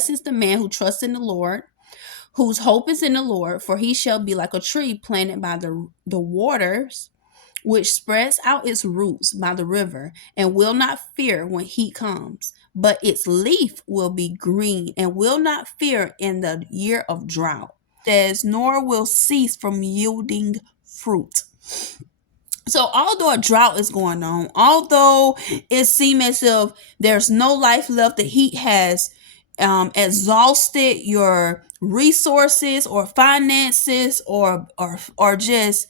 blessed is the man who trusts in the Lord, whose hope is in the Lord, for he shall be like a tree planted by the waters, which spreads out its roots by the river, and will not fear when heat comes, but its leaf will be green, and will not fear in the year of drought. Says, nor will cease from yielding fruit. So although a drought is going on, although it seems as if there's no life left, the heat has exhausted your resources or finances, or just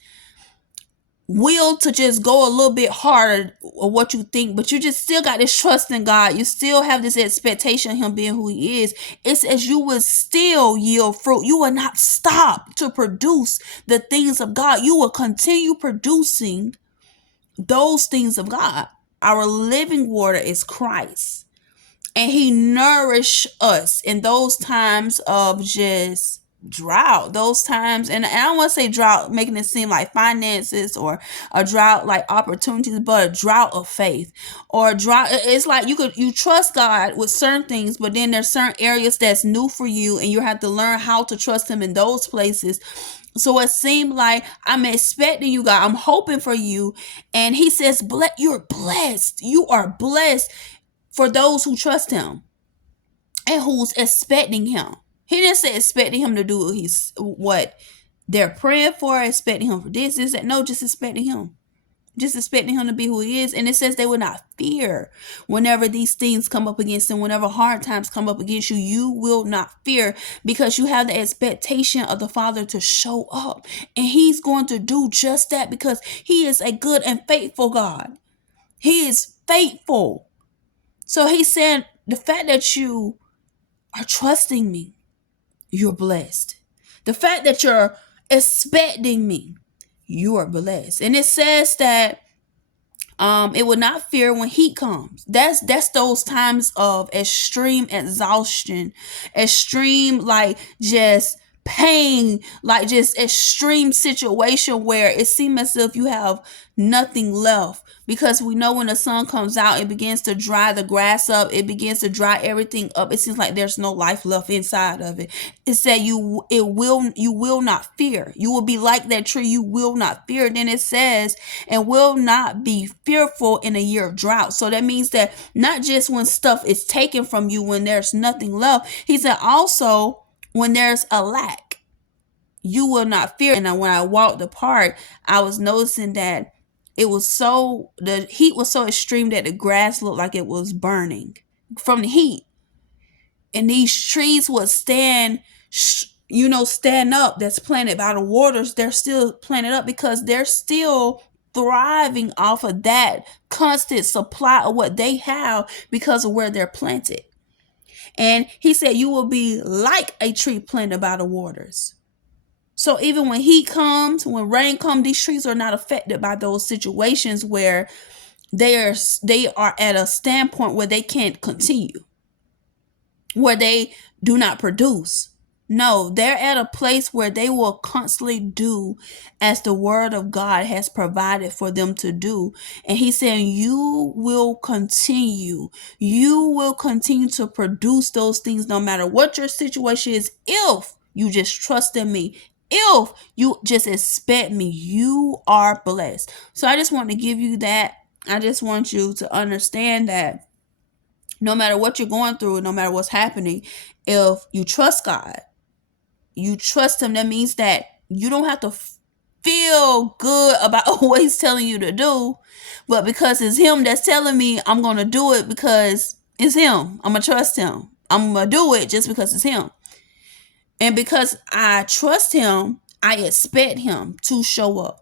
will to just go a little bit harder or what you think, but you just still got this trust in God. You still have this expectation of him being who he is. It's as you will still yield fruit. You will not stop to produce the things of God. You will continue producing those things of God. Our living water is Christ, and he nourished us in those times of just drought, those times, and I don't want to say drought making it seem like finances, or a drought like opportunities, but a drought of faith, or a drought. It's like you trust God with certain things, but then there's certain areas that's new for you, and you have to learn how to trust him in those places. So it seemed like I'm expecting you, God. I'm hoping for you. And he says, you're blessed. You are blessed for those who trust him and who's expecting him. He didn't say expecting him to do what they're praying for, expecting him for this, that. No, just expecting him. Just expecting him to be who he is. And it says they will not fear whenever these things come up against them. Whenever hard times come up against you, you will not fear, because you have the expectation of the Father to show up. And he's going to do just that, because he is a good and faithful God. He is faithful. So he said, the fact that you are trusting me, you're blessed. The fact that you're expecting me, you are blessed. And it says that it will not fear when heat comes. That's those times of extreme exhaustion, extreme like just pain, like just extreme situation where it seems as if you have nothing left. Because we know when the sun comes out, it begins to dry the grass up, it begins to dry everything up. It seems like there's no life left inside of it. It said you will not fear. You will be like that tree, you will not fear. Then it says, and will not be fearful in a year of drought. So that means that not just when stuff is taken from you, when there's nothing left. He said also when there's a lack, you will not fear. And when I walked apart, I was noticing that the heat was so extreme that the grass looked like it was burning from the heat. And these trees would stand up, that's planted by the waters. They're still planted up because they're still thriving off of that constant supply of what they have because of where they're planted. And he said, you will be like a tree planted by the waters. So even when heat comes, when rain comes, these trees are not affected by those situations where they are at a standpoint where they can't continue, where they do not produce. No, they're at a place where they will constantly do as the word of God has provided for them to do. And he's saying you will continue to produce those things no matter what your situation is, if you just trust in me. If you just expect me, you are blessed. So I just want to give you that. I just want you to understand that no matter what you're going through, no matter what's happening, if you trust God, you trust him, that means that you don't have to feel good about what he's telling you to do. But because it's him that's telling me, I'm going to do it because it's him. I'm going to trust him. I'm going to do it just because it's him. And because I trust him, I expect him to show up.